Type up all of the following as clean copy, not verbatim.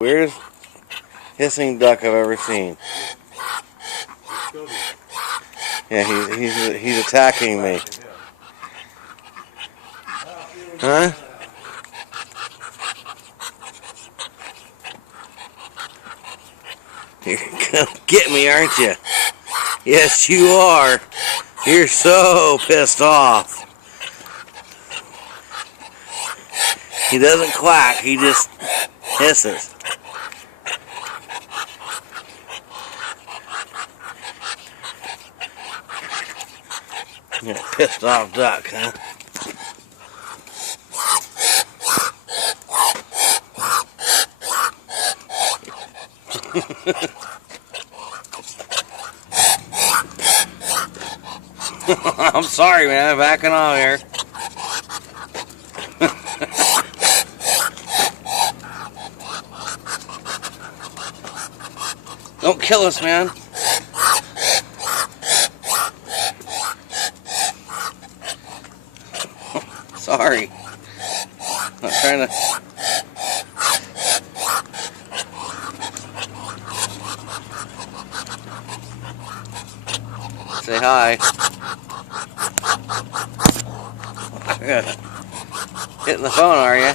Weirdest hissing duck I've ever seen. Yeah, he's attacking me. Huh? You're gonna get me, aren't you? Yes, you are. You're so pissed off. He doesn't quack, he just hisses. You're a pissed off duck, huh? I'm sorry, man. I'm backing off here. Don't kill us, man. Sorry. I'm not trying to... Say hi. Hitting the phone, are you?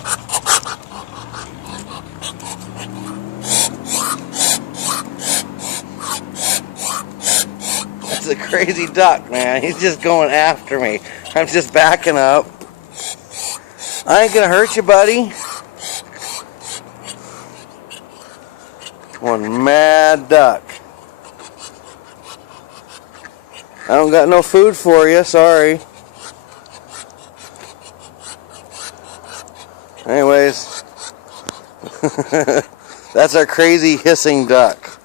That's a crazy duck, man. He's just going after me. I'm just backing up. I ain't gonna hurt you, buddy. One mad duck. I don't got no food for you, sorry. Anyways, that's our crazy hissing duck.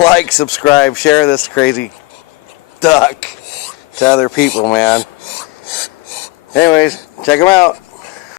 Like, subscribe, share this crazy duck to other people, man. Anyways, check them out.